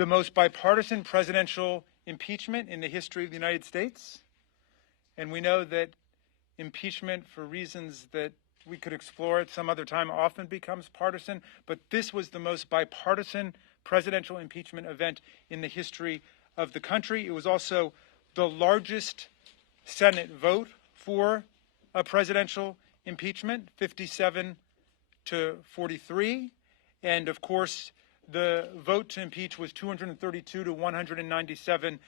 the most bipartisan presidential impeachment in the history of the United States. And we know that impeachment, for reasons that we could explore at some other time, often becomes partisan. But this was the most bipartisan presidential impeachment event in the history of the country. It was also the largest Senate vote for a presidential impeachment, 57 to 43. And of course, the vote to impeach was 232 to 197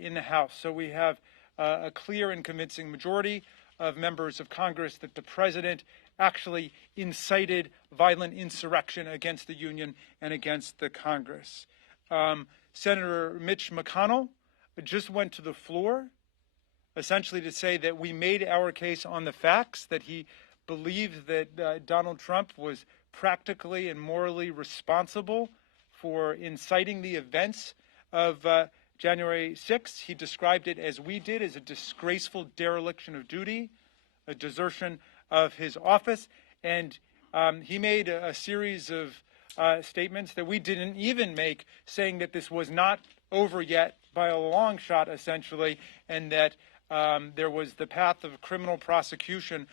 in the House. So we have a clear and convincing majority of members of Congress that the president actually incited violent insurrection against the Union and against the Congress. Senator Mitch McConnell just went to the floor essentially to say that we made our case on the facts, that he believed that Donald Trump was practically and morally responsible for inciting the events of January 6th. He described it, as we did, as a disgraceful dereliction of duty, a desertion of his office. And he made a series of statements that we didn't even make, saying that this was not over yet by a long shot, essentially, and that there was the path of criminal prosecution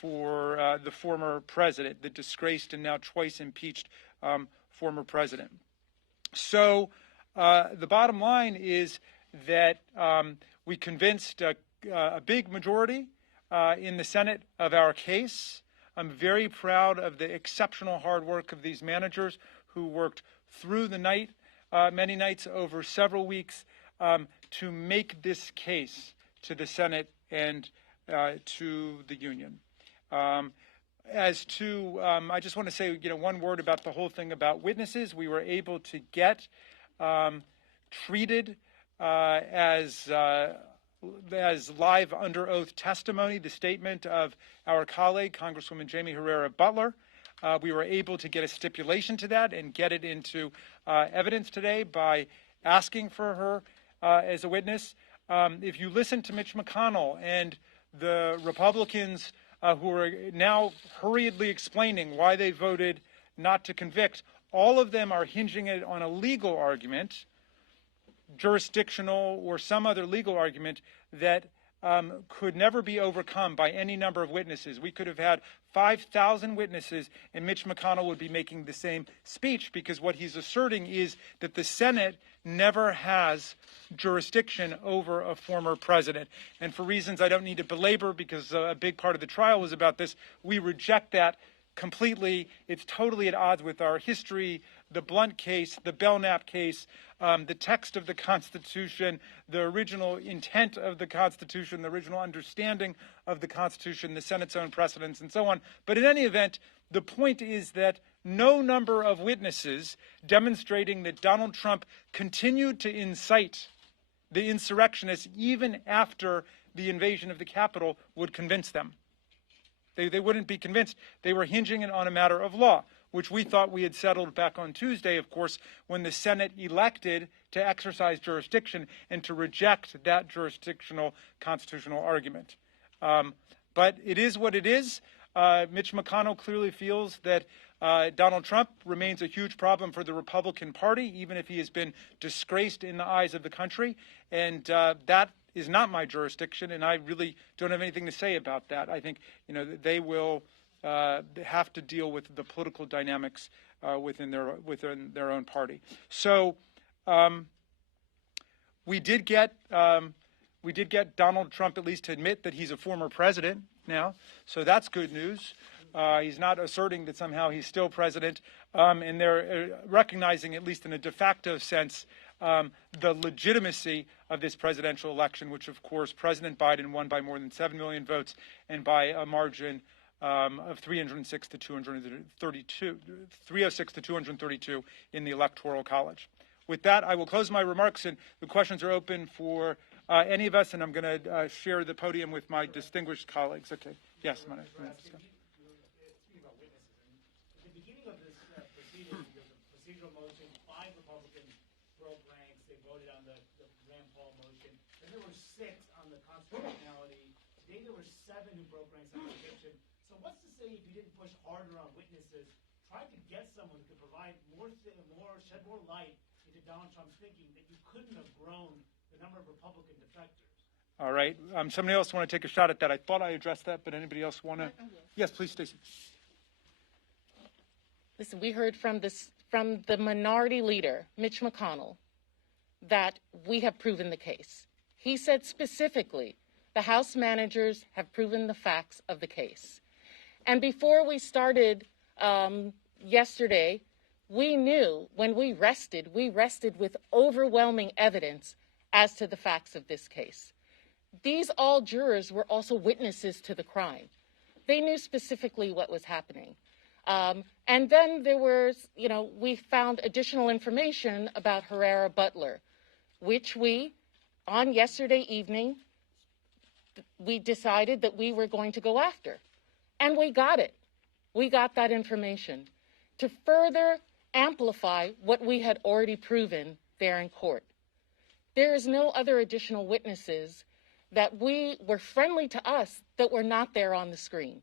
for the former president, the disgraced and now twice impeached former president. So the bottom line is that we convinced a big majority in the Senate of our case. I'm very proud of the exceptional hard work of these managers who worked through the night, many nights over several weeks, to make this case to the Senate and to the Union. As to, I just want to say, one word about the whole thing about witnesses. We were able to get treated as live under oath testimony, the statement of our colleague, Congresswoman Jamie Herrera Butler. We were able to get a stipulation to that and get it into evidence today by asking for her as a witness. If you listen to Mitch McConnell and the Republicans who are now hurriedly explaining why they voted not to convict, all of them are hinging it on a legal argument, jurisdictional or some other legal argument that could never be overcome by any number of witnesses. We could have had 5,000 witnesses and Mitch McConnell would be making the same speech, because what he's asserting is that the Senate never has jurisdiction over a former president. And for reasons I don't need to belabor, because a big part of the trial was about this, we reject that completely. It's totally at odds with our history, the Blunt case, the Belknap case, the text of the Constitution, the original intent of the Constitution, the original understanding of the Constitution, the Senate's own precedents, and so on. But in any event, the point is that no number of witnesses demonstrating that Donald Trump continued to incite the insurrectionists even after the invasion of the Capitol would convince them. They wouldn't be convinced. They were hinging it on a matter of law, which we thought we had settled back on Tuesday, of course, when the Senate elected to exercise jurisdiction and to reject that jurisdictional constitutional argument. But it is what it is. Mitch McConnell clearly feels that Donald Trump remains a huge problem for the Republican Party, even if he has been disgraced in the eyes of the country. And that is not my jurisdiction, and I really don't have anything to say about that. I think they will have to deal with the political dynamics within their own party. So we did get Donald Trump at least to admit that he's a former president now. So that's good news. He's not asserting that somehow he's still president, and they're recognizing, at least in a de facto sense, the legitimacy of this presidential election, which, of course, President Biden won by more than 7 million votes and by a margin of 306 to 232 in the Electoral College. With that, I will close my remarks, and the questions are open for any of us, and I'm going to share the podium with my distinguished colleagues. Okay. Yes, Mona. Today there were 7 who broke ranks on conviction. So what's to say if you didn't push harder on witnesses, tried to get someone who could provide shed more light into Donald Trump's thinking that you couldn't have grown the number of Republican defectors? All right. Somebody else want to take a shot at that? I thought I addressed that, but anybody else want to? Yes, please, Stacey. Listen, we heard from the minority leader, Mitch McConnell, that we have proven the case. He said specifically, the House managers have proven the facts of the case. And before we started yesterday, we knew when we rested with overwhelming evidence as to the facts of this case. These all jurors were also witnesses to the crime. They knew specifically what was happening. And then there was, we found additional information about Herrera Butler, which we, on yesterday evening, we decided that we were going to go after. And we got it. We got that information to further amplify what we had already proven there in court. There is no other additional witnesses that were friendly to us that were not there on the screen.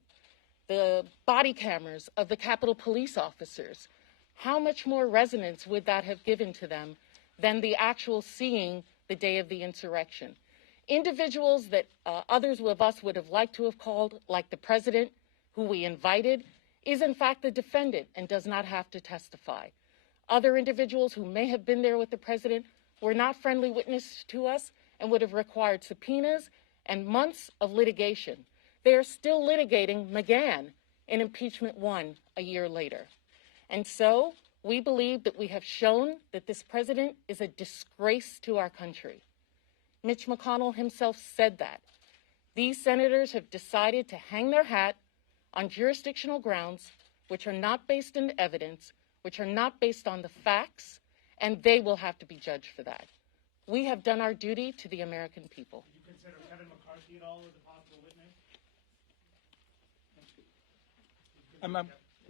The body cameras of the Capitol Police officers, how much more resonance would that have given to them than the actual seeing the day of the insurrection? Individuals that others of us would have liked to have called, like the president, who we invited, is in fact the defendant and does not have to testify. Other individuals who may have been there with the president were not friendly witnesses to us and would have required subpoenas and months of litigation. They are still litigating McGahn in Impeachment 1 a year later. And so we believe that we have shown that this president is a disgrace to our country. Mitch McConnell himself said that. These senators have decided to hang their hat on jurisdictional grounds which are not based in evidence, which are not based on the facts, and they will have to be judged for that. We have done our duty to the American people. Did you consider Kevin McCarthy at all as a possible witness?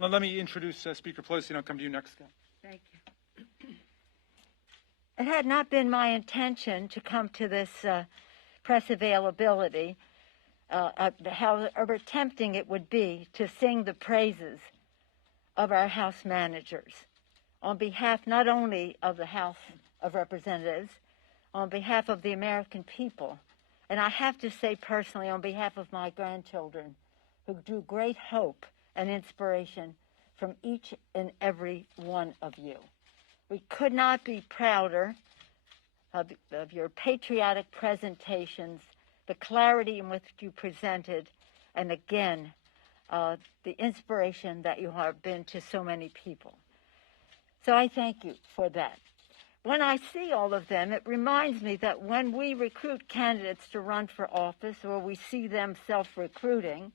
Let me introduce Speaker Pelosi, and I'll come to you next. Thank you. It had not been my intention to come to this press availability, however tempting it would be to sing the praises of our House managers on behalf not only of the House of Representatives, on behalf of the American people, and I have to say personally on behalf of my grandchildren, who drew great hope and inspiration from each and every one of you. We could not be prouder of your patriotic presentations, the clarity in which you presented, and again, the inspiration that you have been to so many people. So I thank you for that. When I see all of them, it reminds me that when we recruit candidates to run for office or we see them self-recruiting,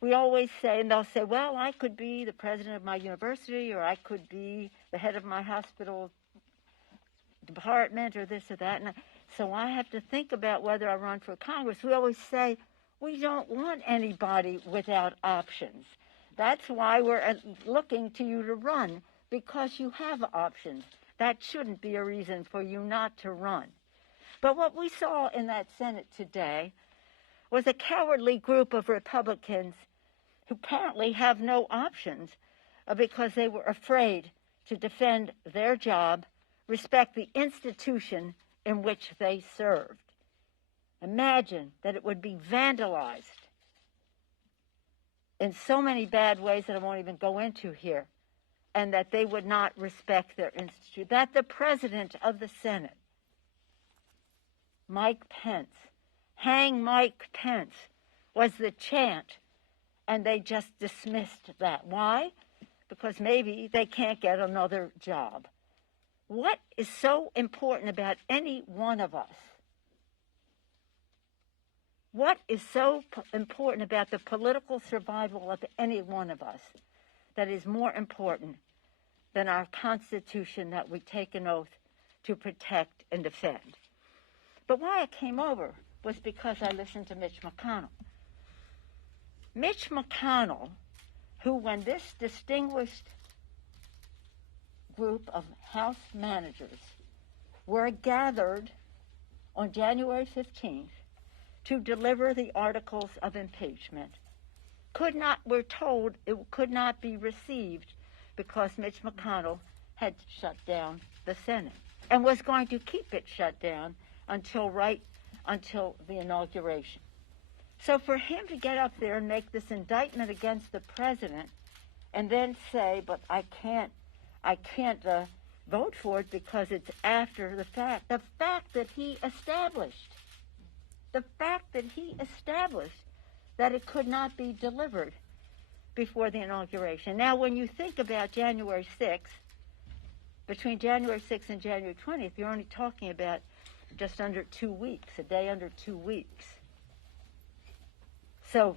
we always say, and they'll say, well, I could be the president of my university, or I could be the head of my hospital department, or this or that. And so I have to think about whether I run for Congress. We always say, we don't want anybody without options. That's why we're looking to you to run, because you have options. That shouldn't be a reason for you not to run. But what we saw in that Senate today was a cowardly group of Republicans who apparently have no options because they were afraid to defend their job, respect the institution in which they served. Imagine that it would be vandalized in so many bad ways that I won't even go into here, and that they would not respect their institute. That the president of the Senate, Mike Pence, hang Mike Pence, was the chant, and they just dismissed that. Why? Because maybe they can't get another job. What is so important about any one of us? What is so important about the political survival of any one of us that is more important than our Constitution that we take an oath to protect and defend? But why I came over was because I listened to Mitch McConnell. Mitch McConnell, who when this distinguished group of House managers were gathered on January 15th to deliver the articles of impeachment, we're told it could not be received because Mitch McConnell had shut down the Senate and was going to keep it shut down until the inauguration. So for him to get up there and make this indictment against the president and then say, but I can't vote for it because it's after the fact that he established that it could not be delivered before the inauguration. Now, when you think about January 6th, between January 6th and January 20th, you're only talking about just under 2 weeks, a day under 2 weeks. So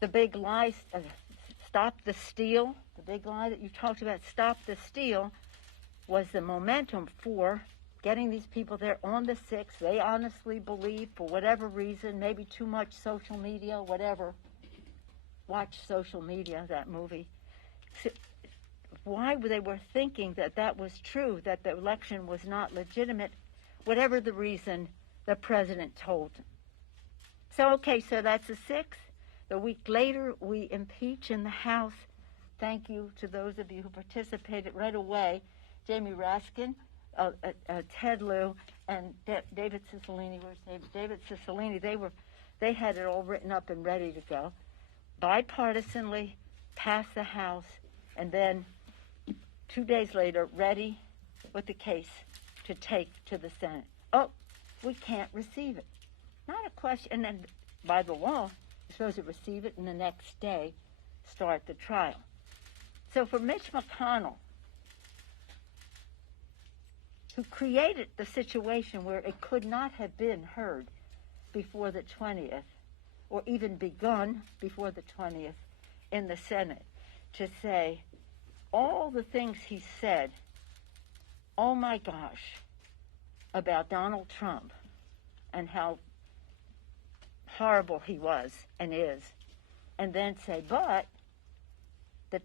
the big lie, stop the steal, the big lie that you talked about, stop the steal, was the momentum for getting these people there on the 6th. They honestly believe, for whatever reason, maybe too much social media, whatever. Watch Social Media, that movie. So why they were thinking that was true, that the election was not legitimate, whatever the reason the president told them. So that's the 6th. The week later, we impeach in the House. Thank you to those of you who participated right away. Jamie Raskin, Ted Lieu, and David Cicilline. Where's David Cicilline? They had it all written up and ready to go. Bipartisanly passed the House, and then 2 days later, ready with the case to take to the Senate. Oh, we can't receive it. Not a question. And then by the law, you're supposed to receive it and the next day start the trial. So for Mitch McConnell, who created the situation where it could not have been heard before the 20th, or even begun before the 20th in the Senate, to say all the things he said, oh my gosh, about Donald Trump and how horrible he was and is, and then say, but the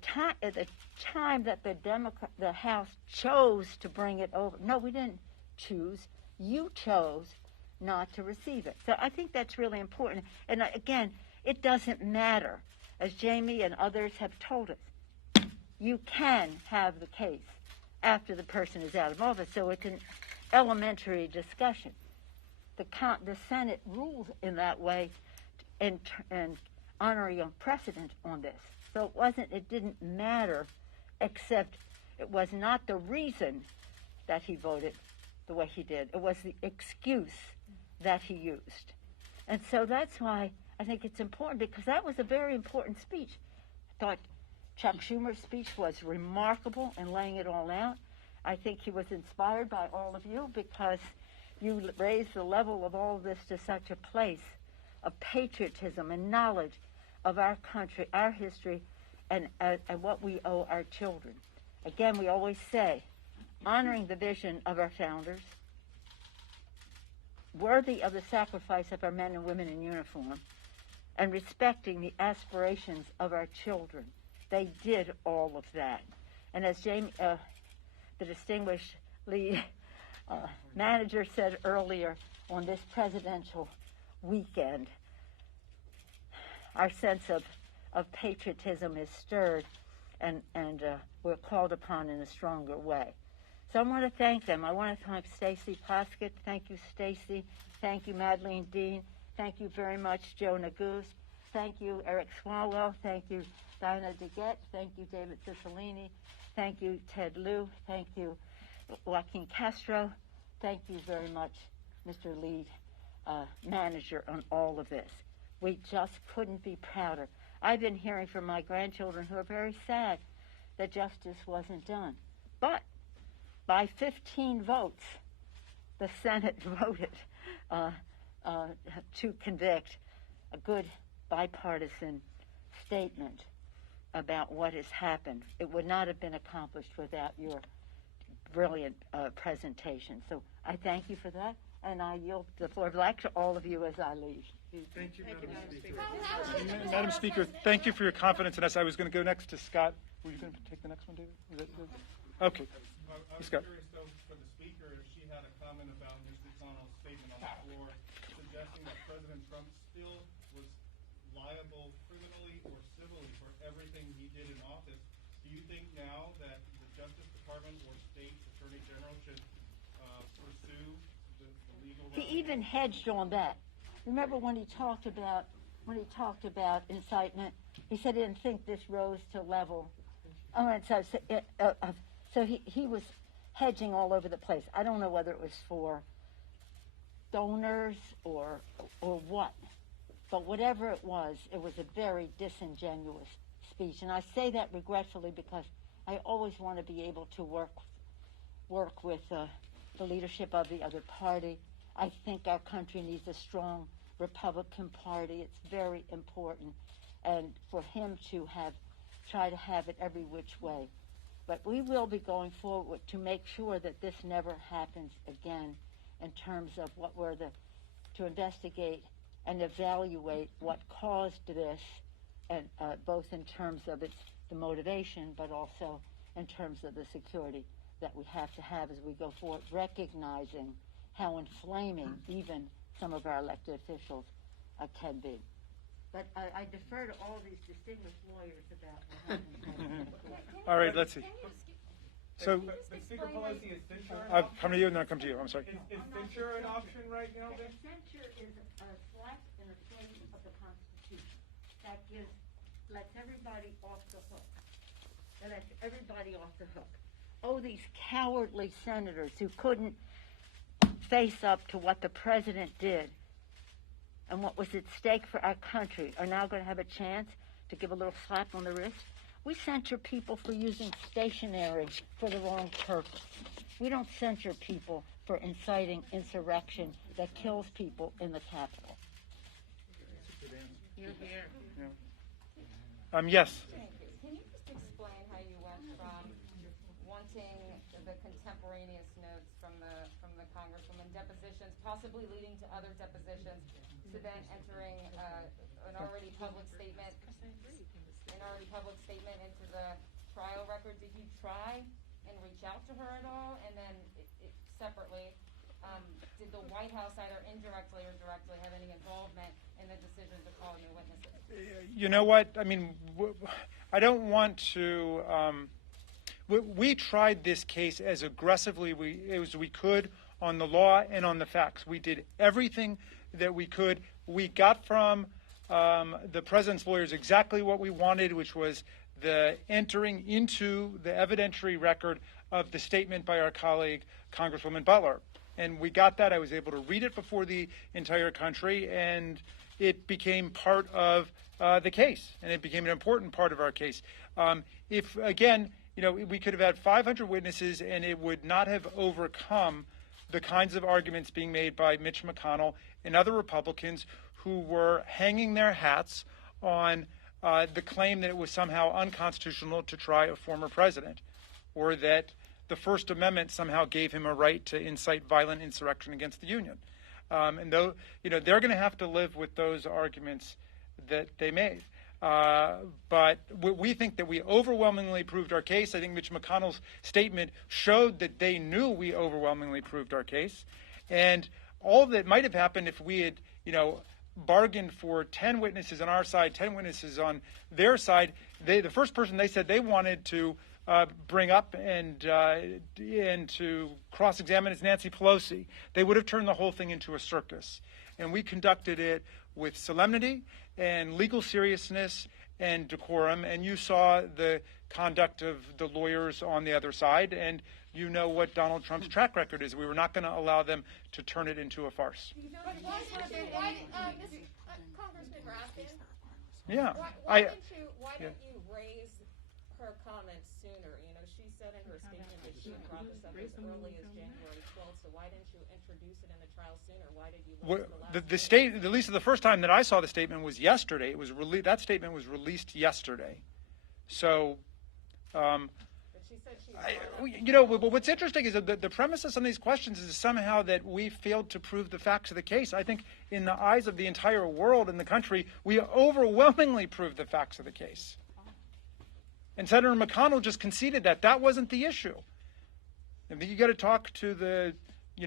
time that the House chose to bring it over, no, we didn't choose, you chose not to receive it. So I think that's really important. And again, it doesn't matter, as Jamie and others have told us, you can have the case after the person is out of office. So it's an elementary discussion. The Senate rules in that way and honoring a precedent on this. So it didn't matter, except it was not the reason that he voted the way he did. It was the excuse that he used. And so that's why I think it's important, because that was a very important speech. I thought Chuck Schumer's speech was remarkable in laying it all out. I think he was inspired by all of you, because you raised the level of all of this to such a place of patriotism and knowledge of our country, our history, and what we owe our children. Again, we always say, honoring the vision of our founders, worthy of the sacrifice of our men and women in uniform, and respecting the aspirations of our children. They did all of that. And as Jamie, the distinguished lead manager, said earlier on this presidential weekend, our sense of patriotism is stirred, and we're called upon in a stronger way. So I want to thank them. I want to thank Stacy Plaskett. Thank you, Stacy. Thank you, Madeleine Dean. Thank you very much, Joe Naguse. Thank you, Eric Swalwell. Thank you, Diana DeGette. Thank you, David Cicilline. Thank you, Ted Lieu. Thank you, Joaquin Castro. Thank you very much, Mr. Lead Manager, on all of this. We just couldn't be prouder. I've been hearing from my grandchildren who are very sad that justice wasn't done. But by 15 votes, the Senate voted to convict, a good bipartisan statement about what has happened. It would not have been accomplished without your brilliant presentation. So I thank you for that, and I yield the floor back to all of you as I leave. Thank you, Madam Speaker. Madam Speaker, thank you for your confidence in us. I was going to go next to Scott. Were you going to take the next one, David? Okay. I was Scott. curious, though, for the Speaker, if she had a comment about Ms. McConnell's statement on the floor, suggesting that President Trump still was liable criminally or civilly for everything he did in office. Do do you think now that the Justice Department or state attorney general should pursue the legal? He even hedged on that. Remember when he talked about incitement? He said he didn't think this rose to level. Oh, and so he was hedging all over the place. I don't know whether it was for donors or what, but whatever it was a very disingenuous speech. And I say that regretfully because I always want to be able to work with the leadership of the other party. I think our country needs a strong Republican Party. It's very important, and for him to try to have it every which way. But we will be going forward to make sure that this never happens again in terms of to investigate and evaluate what caused this, and both in terms of the motivation, but also in terms of the security that we have to have as we go forward, recognizing how inflaming even some of our elected officials can be. But I defer to all these distinguished lawyers about what happened. All right, let's see. So, but Speaker Pelosi, is censure I'll come to you and then I'll come to you. I'm sorry. Is censure an option right now? Then? Censure is a slap in the face of the Constitution that lets everybody off the hook. That lets everybody off the hook. Oh, these cowardly senators who couldn't face up to what the president did and what was at stake for our country are now going to have a chance to give a little slap on the wrist. We censure people for using stationery for the wrong purpose. We don't censure people for inciting insurrection that kills people in the Capitol. You're here. Yes. Can you just explain how you went from wanting the contemporaneous notes from the Congresswoman depositions, possibly leading to other depositions, to then entering an already public statement into the trial record? Did you try and reach out to her at all? And then separately, did the White House either indirectly or directly have any involvement in the decision to call new witnesses? You know what? I mean, I don't want to. We tried this case as aggressively as we could on the law and on the facts. We did everything that we could. We got from the president's lawyers exactly what we wanted, which was the entering into the evidentiary record of the statement by our colleague, Congresswoman Butler. And we got that. I was able to read it before the entire country, and it became part of the case, and it became an important part of our case. If, again, we could have had 500 witnesses, and it would not have overcome the kinds of arguments being made by Mitch McConnell and other Republicans who were hanging their hats on the claim that it was somehow unconstitutional to try a former president, or that the First Amendment somehow gave him a right to incite violent insurrection against the Union. And though, they're going to have to live with those arguments that they made. But we think that we overwhelmingly proved our case. I think Mitch McConnell's statement showed that they knew we overwhelmingly proved our case. And all that might have happened if we had, bargained for 10 witnesses on our side, 10 witnesses on their side. The first person they said they wanted to bring up and to cross-examine is Nancy Pelosi. They would have turned the whole thing into a circus. And we conducted it with solemnity and legal seriousness and decorum. And you saw the conduct of the lawyers on the other side, and you know what Donald Trump's track record is. We were not going to allow them to turn it into a farce. Congressman Raskin? Yeah. Why didn't you raise her comments sooner? She said in her statement that she brought this up as early as January 12th, so why didn't you introduce it in the trial sooner? Why did you wait till the state, at least the first time that I saw the statement was yesterday. That statement was released yesterday. So, what's interesting is that the premise of some of these questions is somehow that we failed to prove the facts of the case. I think in the eyes of the entire world and the country, we overwhelmingly proved the facts of the case. And Senator McConnell just conceded that wasn't the issue. I think you got to talk to the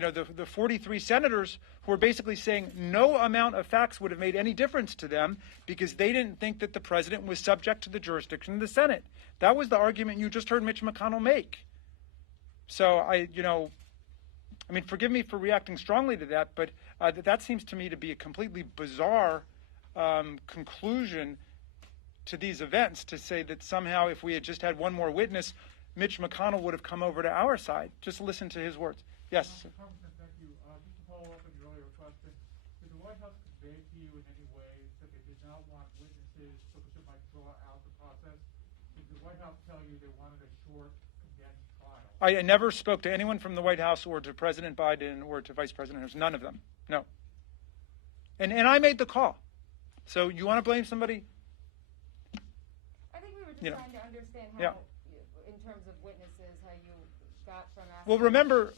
the 43 senators who were basically saying no amount of facts would have made any difference to them because they didn't think that the president was subject to the jurisdiction of the Senate. That was the argument you just heard Mitch McConnell make. So forgive me for reacting strongly to that, but that seems to me to be a completely bizarre conclusion to these events, to say that somehow if we had just had one more witness, Mitch McConnell would have come over to our side. Just listen to his words. Yes. Congressman, thank you. Just to follow up on your earlier question, did the White House convey to you in any way that they did not want witnesses because it might draw out the process? Did the White House tell you they wanted a short, condensed trial? I never spoke to anyone from the White House or to President Biden or to Vice President Harris. None of them. No. And I made the call. So you want to blame somebody? I think we were just trying to understand how, in terms of witnesses, how you got from asking. Well, remember,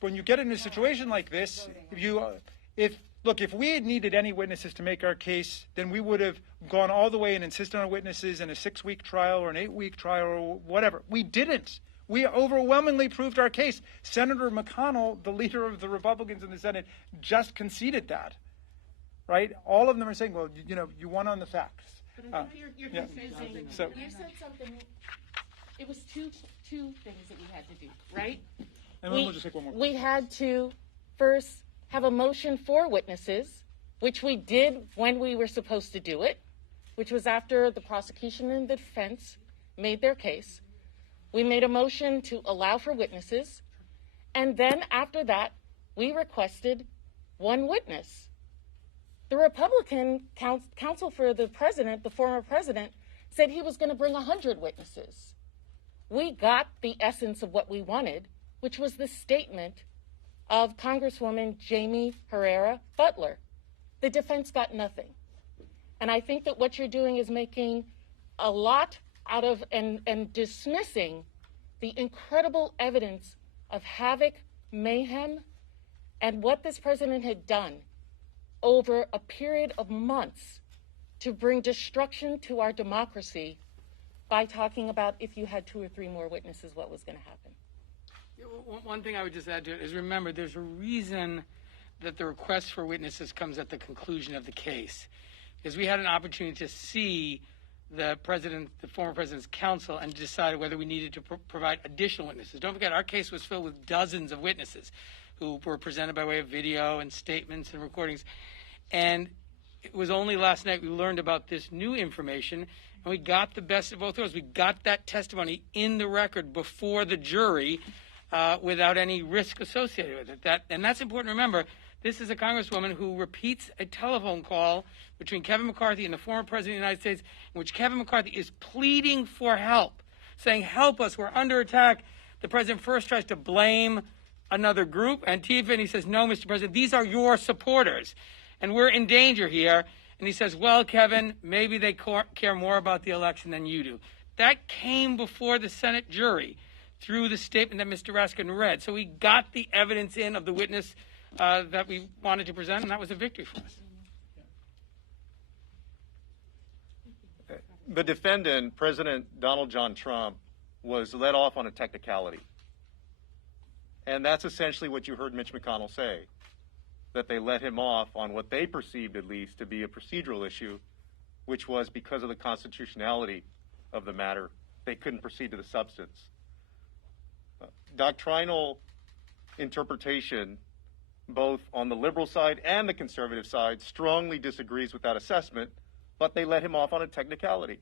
when you get in a situation like this, if we had needed any witnesses to make our case, then we would have gone all the way and insisted on witnesses in a 6-week trial or an 8-week trial or whatever. We didn't. We overwhelmingly proved our case. Senator McConnell, the leader of the Republicans in the Senate, just conceded that, right? All of them are saying, well, you won on the facts. But I think you're confusing. So, you said something. It was two things that we had to do, right? And we'll just take one more. We had to first have a motion for witnesses, which we did when we were supposed to do it, which was after the prosecution and the defense made their case. We made a motion to allow for witnesses, and then after that, we requested one witness. The Republican counsel for the president, the former president, said he was going to bring 100 witnesses. We got the essence of what we wanted, which was the statement of Congresswoman Jamie Herrera Butler. The defense got nothing. And I think that what you're doing is making a lot out of and dismissing the incredible evidence of havoc, mayhem, and what this president had done over a period of months to bring destruction to our democracy by talking about if you had 2 or 3 more witnesses, what was going to happen. One thing I would just add to it is, remember, there's a reason that the request for witnesses comes at the conclusion of the case, because we had an opportunity to see the former president's counsel, and decide whether we needed to provide additional witnesses. Don't forget, our case was filled with dozens of witnesses who were presented by way of video and statements and recordings. And it was only last night we learned about this new information, and we got the best of both worlds. We got that testimony in the record before the jury without any risk associated with it. And that's important to remember. This is a congresswoman who repeats a telephone call between Kevin McCarthy and the former president of the United States, in which Kevin McCarthy is pleading for help, saying, help us, we're under attack. The president first tries to blame another group, Antifa, and he says, no, Mr. President, these are your supporters, and we're in danger here. And he says, well, Kevin, maybe they care more about the election than you do. That came before the Senate jury through the statement that Mr. Raskin read. So we got the evidence in of the witness that we wanted to present, and that was a victory for us. The defendant, President Donald John Trump, was let off on a technicality. And that's essentially what you heard Mitch McConnell say, that they let him off on what they perceived, at least, to be a procedural issue, which was because of the constitutionality of the matter, they couldn't proceed to the substance. Doctrinal interpretation, both on the liberal side and the conservative side, strongly disagrees with that assessment, but they let him off on a technicality.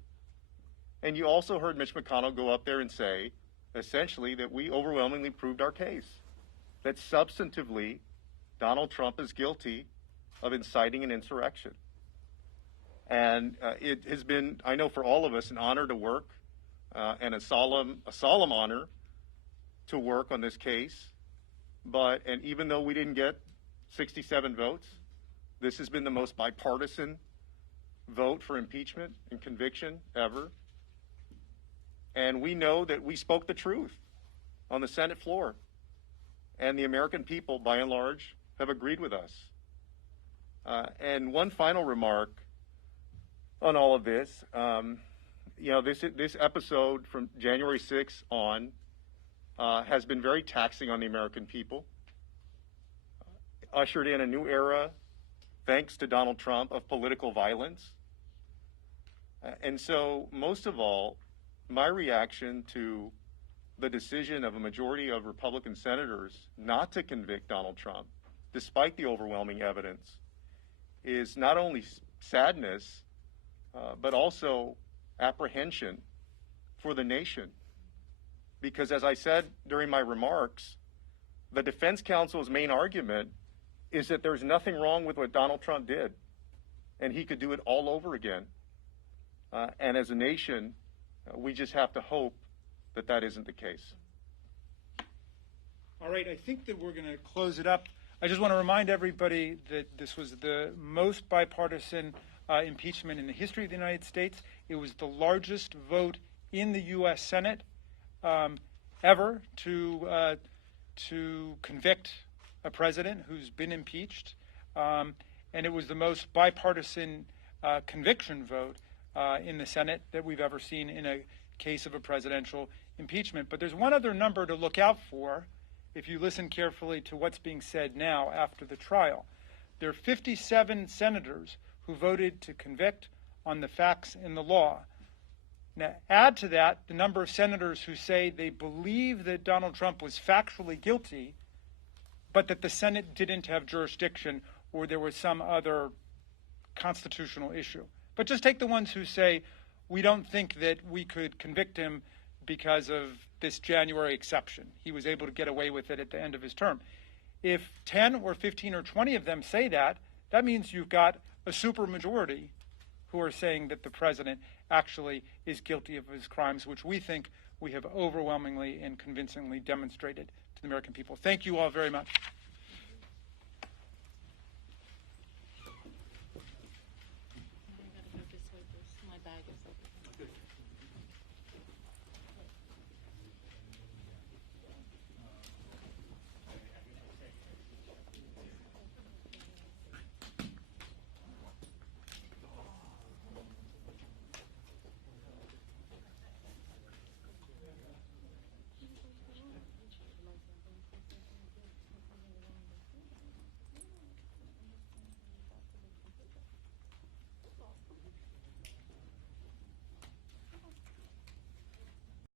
And you also heard Mitch McConnell go up there and say, essentially, that we overwhelmingly proved our case, that substantively Donald Trump is guilty of inciting an insurrection. And it has been, I know for all of us, an honor to work and a solemn honor to work on this case. And even though we didn't get 67 votes, this has been the most bipartisan vote for impeachment and conviction ever. And we know that we spoke the truth on the Senate floor. And the American people, by and large, have agreed with us. And one final remark on all of this. This episode from January 6th on has been very taxing on the American people, ushered in a new era, thanks to Donald Trump, of political violence. And so, most of all, my reaction to the decision of a majority of Republican senators not to convict Donald Trump, despite the overwhelming evidence, is not only sadness, but also apprehension for the nation. Because as I said during my remarks, the defense counsel's main argument is that there's nothing wrong with what Donald Trump did, and he could do it all over again. And as a nation, we just have to hope that that isn't the case. All right, I think that we're going to close it up. I just want to remind everybody that this was the most bipartisan impeachment in the history of the United States. It was the largest vote in the U.S. Senate ever to convict a president who's been impeached. And it was the most bipartisan conviction vote in the Senate that we've ever seen in a case of a presidential impeachment. But there's one other number to look out for if you listen carefully to what's being said now after the trial. There are 57 senators who voted to convict on the facts in the law. Now, add to that the number of senators who say they believe that Donald Trump was factually guilty, but that the Senate didn't have jurisdiction or there was some other constitutional issue. But just take the ones who say, we don't think that we could convict him because of this January exception. He was able to get away with it at the end of his term. If 10 or 15 or 20 of them say that, that means you've got a supermajority who are saying that the president actually is guilty of his crimes, which we think we have overwhelmingly and convincingly demonstrated to the American people. Thank you all very much.